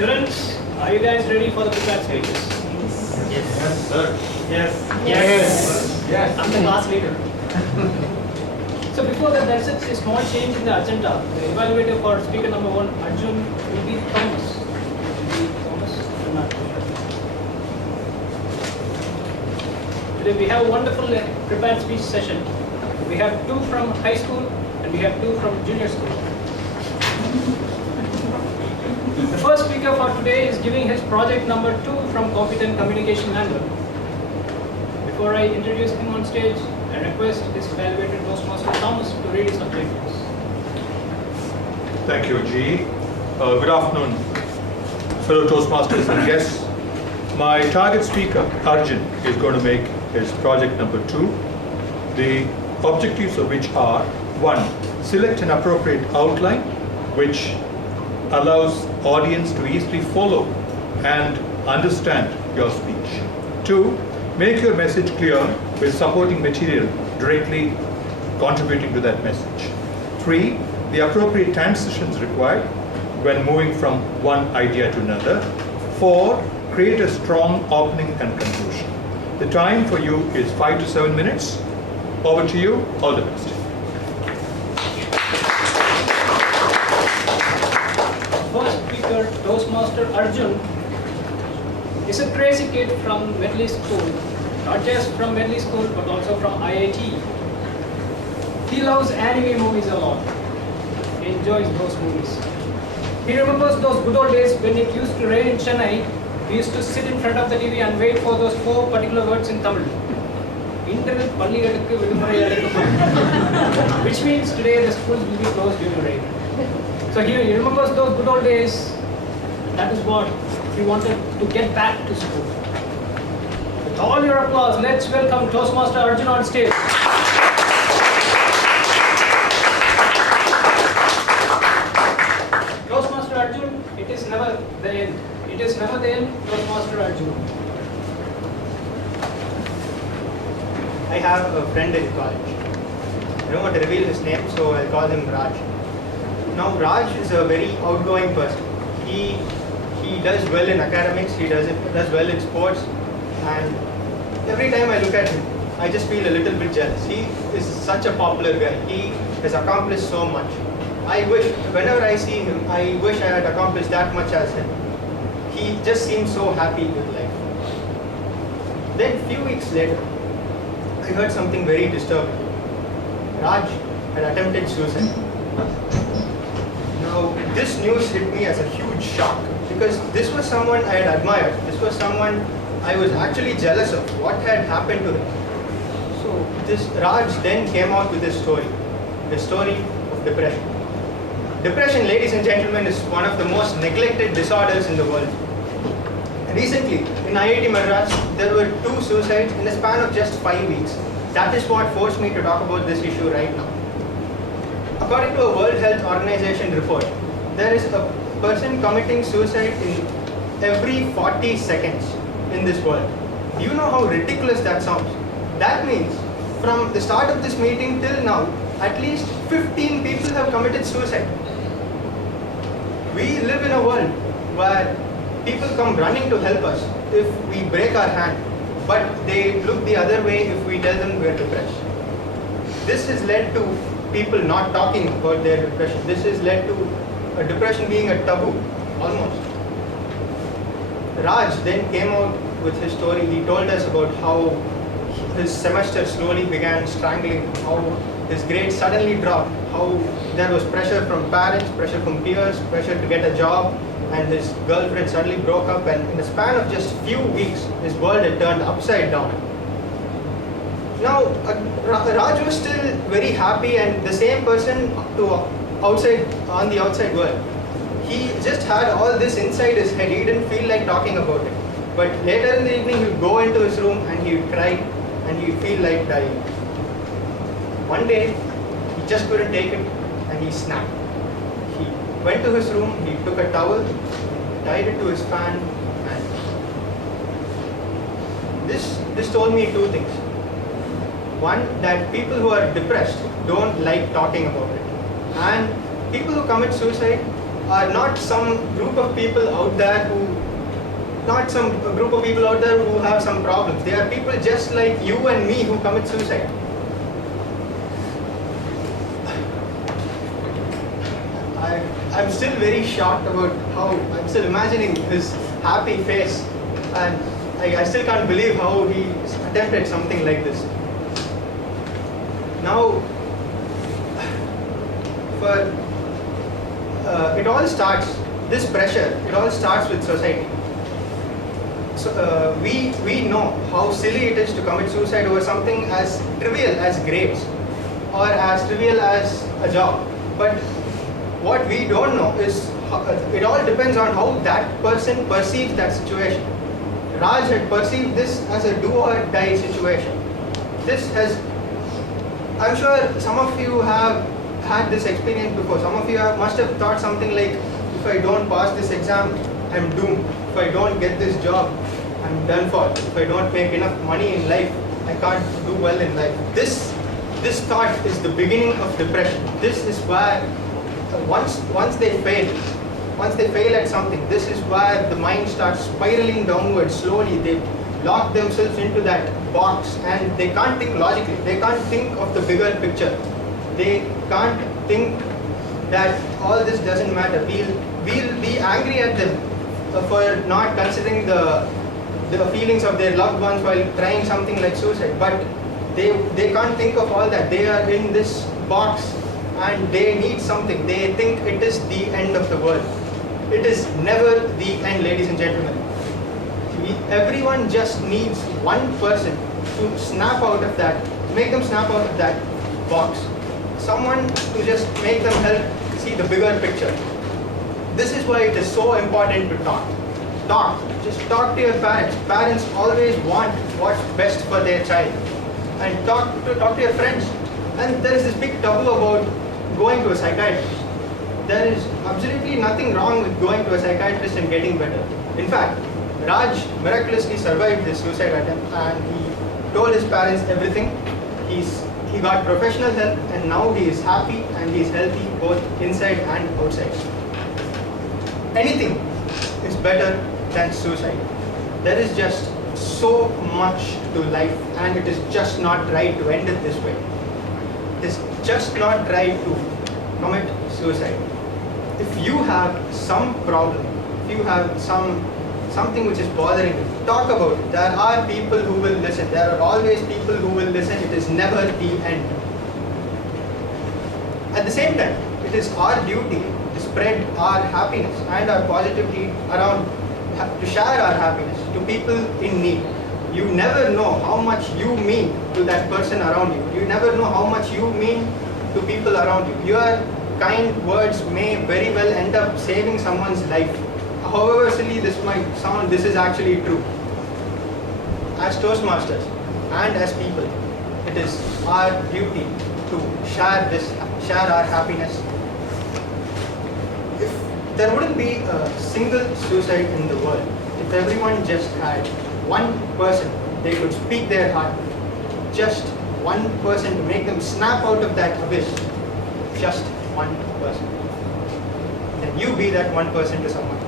Students, are you guys ready for the prepared speeches? Yes. Yes, sir. Yes. Yes. Yes. I'm the class leader. So before that, there's a small change in the agenda. The evaluator for speaker number 1, Arjun, will be Thomas. Or not? Today we have a wonderful prepared speech session. We have 2 from high school and we have 2 from junior school. The first speaker for today is giving his project number 2 from Competent Communication Manual. Before I introduce him on stage, I request his evaluator Toastmaster Thomas to read his objectives. Thank you, G. Good afternoon, fellow Toastmasters and guests. My target speaker, Arjun, is going to make his project number 2. The objectives of which are: 1. Select an appropriate outline which allows audience to easily follow and understand your speech. 2. Make your message clear with supporting material directly contributing to that message. 3. The appropriate transitions required when moving from one idea to another. 4. Create a strong opening and conclusion. The time for you is 5 to 7 minutes. Over to you. All the best. First speaker, Toastmaster Arjun, is a crazy kid from Medley School. Not just from Medley School, but also from IIT. He loves anime movies a lot. He enjoys those movies. He remembers those good old days when it used to rain in Chennai. We used to sit in front of the TV and wait for those 4 particular words in Tamil. Internet Palligadukku Vidumurai Adikkum. Which means today the schools will be closed due to rain. So he remembers those good old days. That is what he wanted to get back to school. With all your applause, let's welcome Toastmaster Arjun on stage. Toastmaster Arjun, it is never the end. It is never the end, Toastmaster Arjun. I have a friend in college. I don't want to reveal his name, so I'll call him Raj. Now, Raj is a very outgoing person. He does well in academics, he does well in sports, and every time I look at him, I just feel a little bit jealous. He is such a popular guy. He has accomplished so much. I wish, whenever I see him, I wish I had accomplished that much as him. He just seems so happy with life. Then, a few weeks later, I heard something very disturbing. Raj had attempted suicide. Now, this news hit me as a huge shock because this was someone I had admired. This was someone I was actually jealous of what had happened to him. So, this Raj then came out with this story, the story of depression. Depression, ladies and gentlemen, is one of the most neglected disorders in the world. Recently, in IIT Madras, there were 2 suicides in the span of just 5 weeks. That is what forced me to talk about this issue right now. According to a World Health Organization report, there is a person committing suicide in every 40 seconds in this world. Do you know how ridiculous that sounds? That means from the start of this meeting till now, at least 15 people have committed suicide. We live in a world where people come running to help us if we break our hand, but they look the other way if we tell them we are depressed. This has led to people not talking about their depression. This has led to depression being a taboo, almost. Raj then came out with his story. He told us about how his semester slowly began strangling him, how his grades suddenly dropped, how there was pressure from parents, pressure from peers, pressure to get a job, and his girlfriend suddenly broke up, and in the span of just few weeks, his world had turned upside down. Now, Raj was still very happy and the same person on the outside world. He just had all this inside his head. He didn't feel like talking about it. But later in the evening, he would go into his room and he would cry and he would feel like dying. One day, he just couldn't take it and he snapped. He went to his room, he took a towel, tied it to his fan, and this told me 2 things. One, that people who are depressed don't like talking about it. And people who commit suicide are not some group of people out there who have some problems. They are people just like you and me who commit suicide. I'm still very shocked about how I'm still imagining his happy face, and I still can't believe how he attempted something like this. Now, it all starts with society. So, we know how silly it is to commit suicide over something as trivial as grades or as trivial as a job. But what we don't know is it all depends on how that person perceives that situation. Raj had perceived this as a do or die situation. I'm sure some of you have had this experience before. Some of you must have thought something like, if I don't pass this exam, I'm doomed. If I don't get this job, I'm done for. If I don't make enough money in life, I can't do well in life. This thought is the beginning of depression. This is where once they fail at something, this is where the mind starts spiraling downwards slowly. They lock themselves into that box and they can't think logically. They can't think of the bigger picture. They can't think that all this doesn't matter. We'll be angry at them for not considering the feelings of their loved ones while trying something like suicide. But they can't think of all that. They are in this box and they need something. They think it is the end of the world. It is never the end, ladies and gentlemen. Everyone just needs one person to snap out of that, make them snap out of that box. Someone to just make them help see the bigger picture. This is why it is so important to talk. Just talk to your parents. Parents always want what's best for their child. And talk to your friends. And there is this big taboo about going to a psychiatrist. There is absolutely nothing wrong with going to a psychiatrist and getting better. In fact, Raj miraculously survived this suicide attempt and he told his parents everything. He got professional help and now he is happy and he is healthy both inside and outside. Anything is better than suicide. There is just so much to life and it is just not right to end it this way. It is just not right to commit suicide. If you have some problem, if you have something which is bothering you, talk about it. There are people who will listen. There are always people who will listen. It is never the end. At the same time, it is our duty to spread our happiness and our positivity around, to share our happiness to people in need. You never know how much you mean to that person around you. You never know how much you mean to people around you. Your kind words may very well end up saving someone's life. However silly this might sound, this is actually true. As Toastmasters and as people, it is our duty to share our happiness. If there wouldn't be a single suicide in the world, if everyone just had one person they could speak their heart, just one person to make them snap out of that abyss, just one person, then you be that one person to someone.